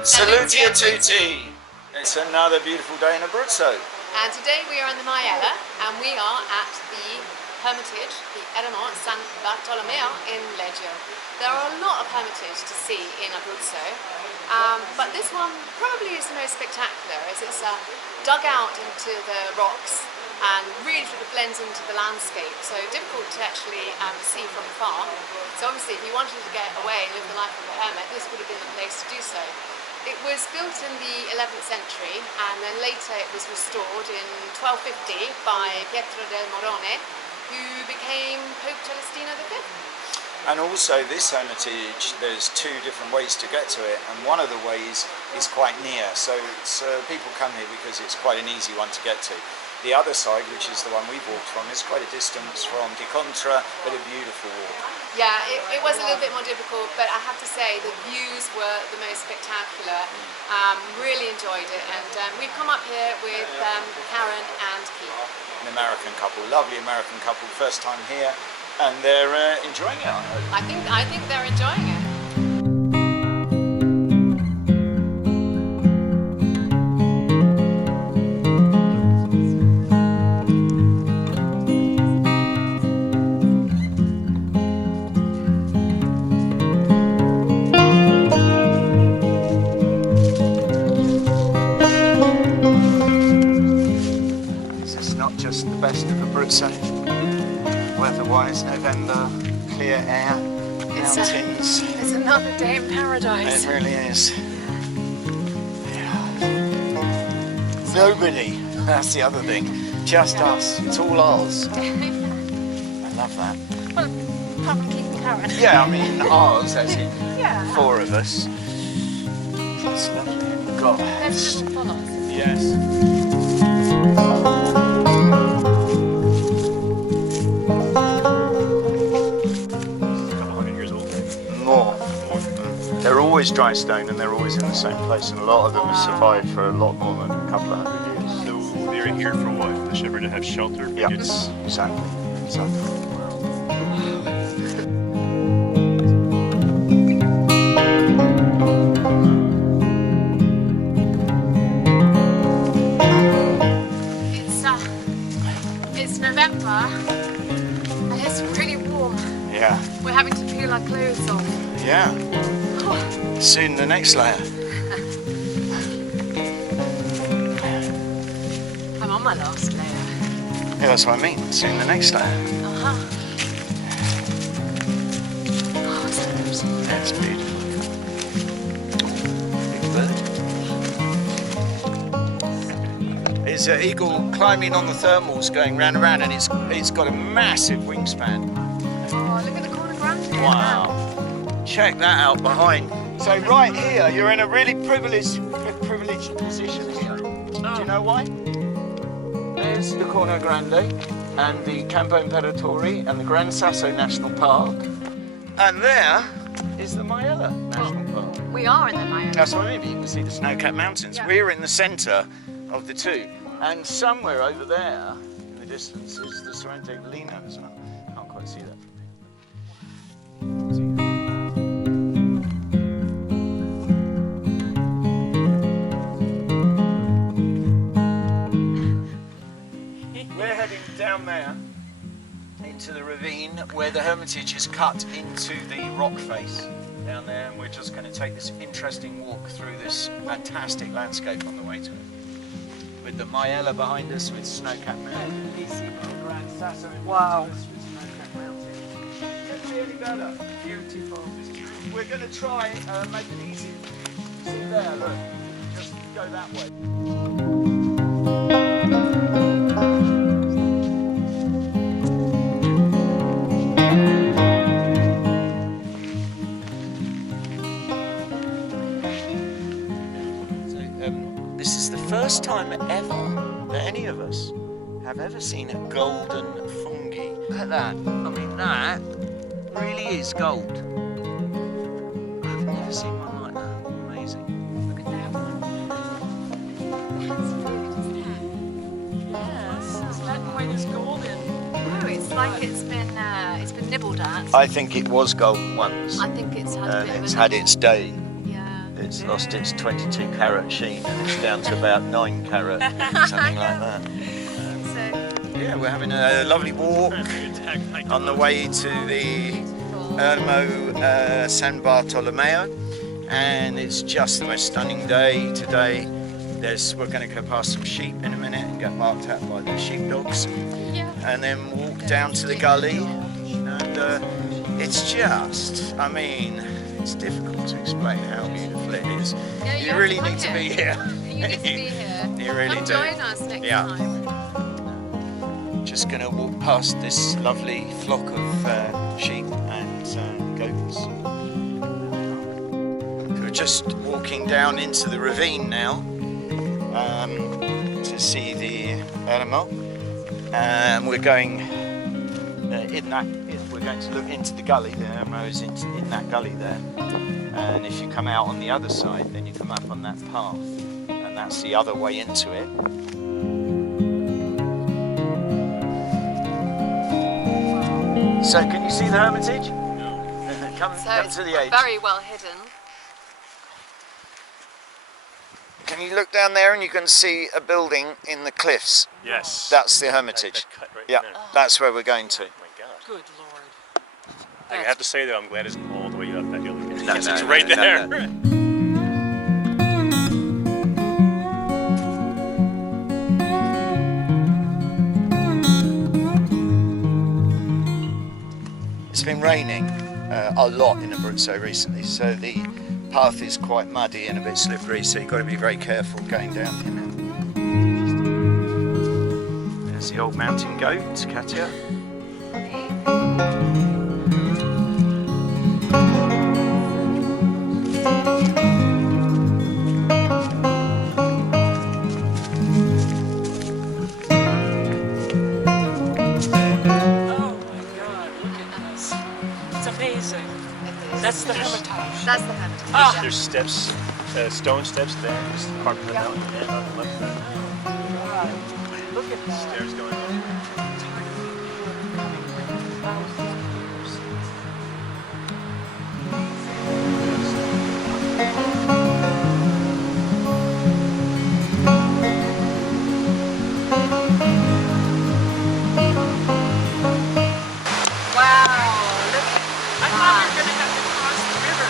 Saluti a tutti! It's another beautiful day in Abruzzo. And today we are in the Maiella and we are at the Hermitage, the Eremont San Bartolomeo in Leggio. There are a lot of hermitage to see in Abruzzo, but this one probably is the most spectacular as it's dug out into the rocks and really sort of blends into the landscape, so difficult to actually see from afar. So obviously if you wanted to get away and live the life of a hermit, this would have been the place to do so. It was built in the 11th century and then later it was restored in 1250 by Pietro del Morone, who became Pope Celestino V. And also this hermitage, there's two different ways to get to it, and one of the ways is quite near, so people come here because it's quite an easy one to get to. The other side, which is the one we've walked from, is quite a distance from Di Contra, but a beautiful walk. Yeah, it was a little bit more difficult, but I have to say the views were the most spectacular. Really enjoyed it, and we've come up here with Karen and Keith. An American couple, lovely American couple, first time here, and they're enjoying it, I hope. I think they're enjoying it. Just the best of Abruzzo. Weather-wise, November, clear air, mountains. It's another day in paradise. It really is. Yeah. Nobody, that's the other thing. Just us, it's all ours. I love that. Well, apart from Keith and Karen. Yeah, I mean ours, as in yeah. Four of us. That's lovely. God. There's some follows. Yes. They're always dry stone and they're always in the same place, and a lot of them have survived for a lot more than a couple of hundred years. So they're here for what? The shepherd to have shelter? Yes, exactly. It's November and it's really warm. Yeah. We're having to peel our clothes off. Yeah. Soon the next layer. I'm on my last layer. Yeah, that's what I mean. Soon the next layer. Uh-huh. Oh, it's so beautiful. Yeah, it's beautiful. Big bird. There's an eagle climbing on the thermals going round and round, and it's got a massive wingspan. Oh, look at the corner grande. Wow. Check that out behind. So right here, you're in a really privileged position here. Do you know why? There's the Corno Grande and the Campo Imperatore and the Gran Sasso National Park. And there is the Maiella National Park. We are in the Maiella. That's what I mean, you can see the snow-capped mountains. Yeah. We're in the centre of the two. And somewhere over there, in the distance, is the Sorrento Velino as well. Can't quite see that from here. Down there into the ravine where the Hermitage is cut into the rock face down there, and we're just going to take this interesting walk through this fantastic landscape on the way to it. With the Maiella behind us with snow-capped mountains. Wow. Couldn't be any better. Beautiful. We're going to try make it easy. See there, look. Just go that way. This is the first time ever that any of us have ever seen a golden fungi. Look at that. I mean, that really is gold. I've never seen one like that. Amazing. Look at that one. That's food, isn't it? Yes. It's not quite as golden. No, it's like it's been nibbled at. I think it was golden once. I think it's had a bit of it's a had nibble. its day. Yeah. It's lost its 22 carat sheen and it's down to about 9 carat, something like that. So Yeah, we're having a lovely walk on the way to the Ermo San Bartolomeo, and it's just the most stunning day today. We're going to go past some sheep in a minute and get barked at by the sheepdogs, and then walk down to the gully, and it's just, I mean, it's difficult to explain how beautiful it is. Yeah, You really need to be here. You need to be here. You really Come do. join us next Yeah. time. Just going to walk past this lovely flock of sheep and goats. So we're just walking down into the ravine now to see the Ermo. We're going we're going to look into the gully. The Ermo is in that gully there. And if you come out on the other side, then you come up on that path, and that's the other way into it. So can you see the Hermitage? No. Come So to the edge. very well hidden. Can you look down there and you can see a building in the cliffs? Yes. That's the Hermitage. That cut right Yeah, there. that's where we're going to. Oh my God. Good lord. I have to say though, I'm glad it's all the way up that hill. No, It's no, right no, there. no, It's been raining a lot in Abruzzo recently, so the path is quite muddy and a bit slippery, so you've got to be very careful going down here now. There's the old mountain goat, Katya. Oh my god, look at this. It's amazing. That's the Hermitage. That's the Hermitage. Ah. There's steps, stone steps there. There's part of the mountain and on the left side. God, look at that. Stairs going up. Wow, look at I thought we were going to have to cross the river.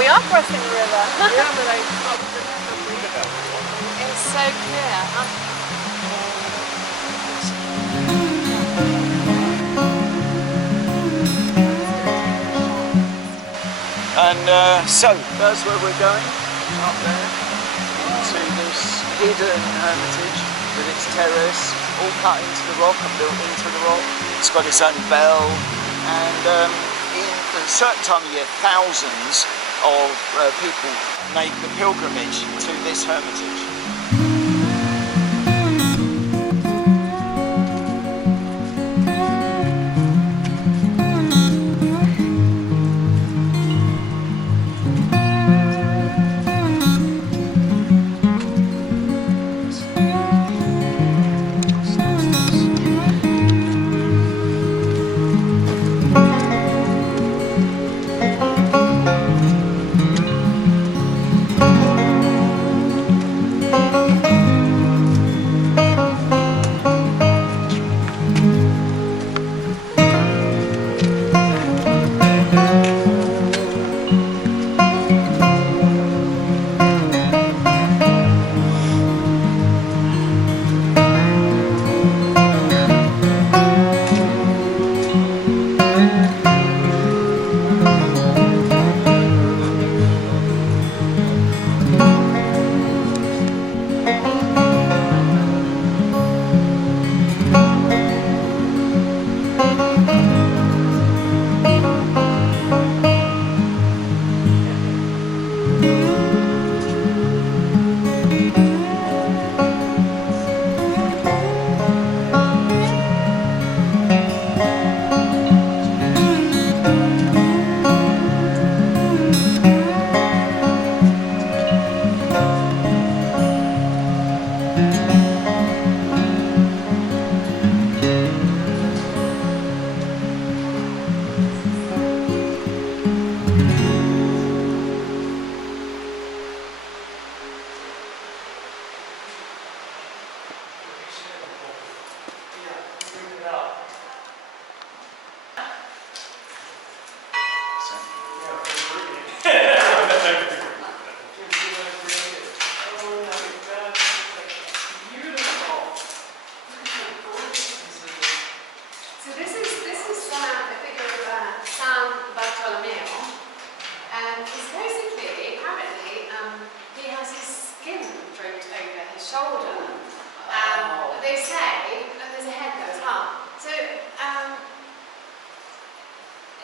We are crossing the river. Yeah, but I thought we were going to have to read about it. It's so clear. And so that's where we're going, up there, to this hidden hermitage with its terrace, all cut into the rock and built into the rock. It's got its own bell, and in a certain time of year, thousands of people make the pilgrimage to this hermitage.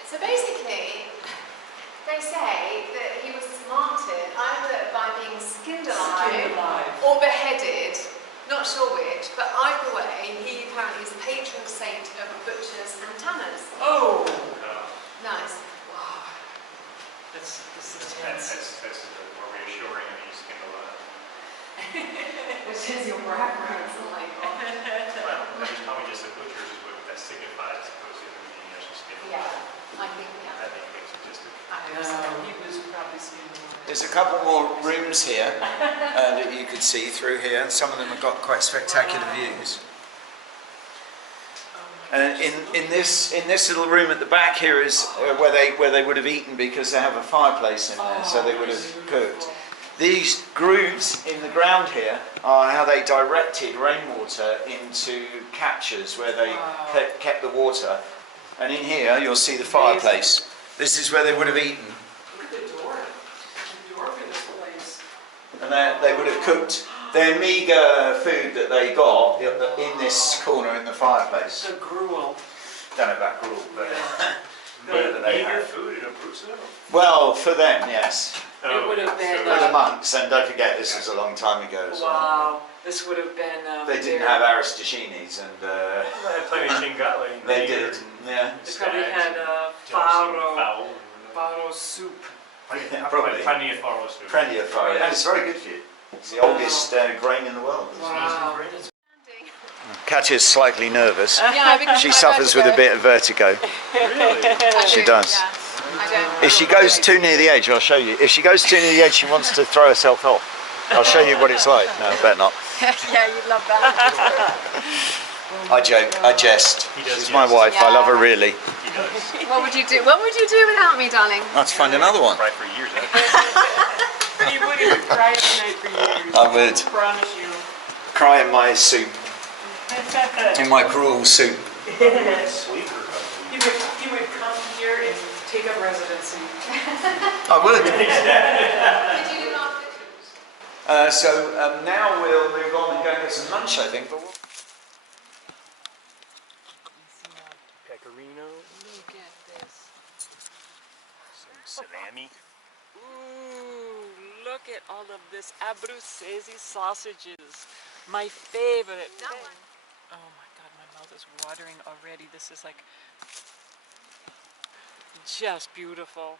So basically, they say that he was martyred either by being skinned alive or beheaded, not sure which, but either way, he apparently is the patron saint of butchers and tanners. Oh! Nice. Wow. This is intense. That's more reassuring than he's skin alive. Which is your preference, oh my god. Well, that is probably just the butchers is what that signifies as opposed to him being actually skin alive. Yeah, I think, yeah. I think it's suggestive. I hope so. He was probably skin alive. There's a couple more rooms here that you could see through here, and some of them have got quite spectacular views. In this little room at the back here is where they would have eaten, because they have a fireplace in there, so they would have cooked. These grooves in the ground here are how they directed rainwater into captures where they kept the water. And in here you'll see the fireplace. This is where they would have eaten. Look at the door. The door for this place. And they would have cooked their meagre food that they got in this corner in the fireplace. The gruel. Don't know about gruel, but whatever they Meager had. food in a Bruxelles? Well, for them, yes. It would have been. For the monks, and don't forget this was a long time ago as well. Wow. This would have been. They didn't have Aristoginis, and They had plenty of chingale. they did. Yeah, They probably had faro soup. probably. Plenty of faro soup. Plenty of fire, and it's very good for you. It's the oldest grain in the world. Wow. Katya's slightly nervous. Yeah, because She I suffers with a vertigo. bit of vertigo. Really? She does. Yeah, I don't. If she goes too near the edge, I'll show you. If she goes too near the edge, she wants to throw herself off. I'll show you what it's like. No, I bet not. Yeah, you'd love that. I joke, I jest. He does She's my jest. wife, I love her really. He does. What would you do? What would you do without me, darling? Let's find another one. Right for years, You wouldn't cry every night for years. I would. I promise you. Cry in my soup, in my gruel soup. Sleep for a couple of He would come here and take up residency. I would. Did you do after? So now we'll move on and go and get some lunch, I think. But Pecorino, Look at this. some salami. Ooh, look at all of this abruzzese sausages. My favorite. That one. Oh my god, my mouth is watering already. This is like just beautiful.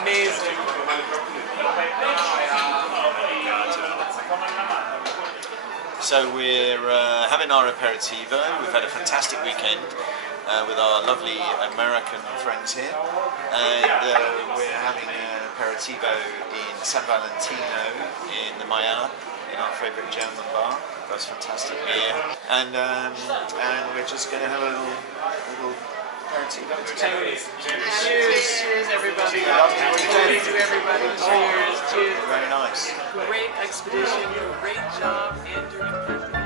Amazing. So we're having our aperitivo. We've had a fantastic weekend with our lovely American friends here, and we're having an aperitivo in San Valentino in the Mayala, in our favourite German bar. That's fantastic beer, and we're just going to have a little aperitivo together. Cheers, everybody. Cheers to everybody. Cheers, cheers. Very nice. Great expedition, great job, Andrew.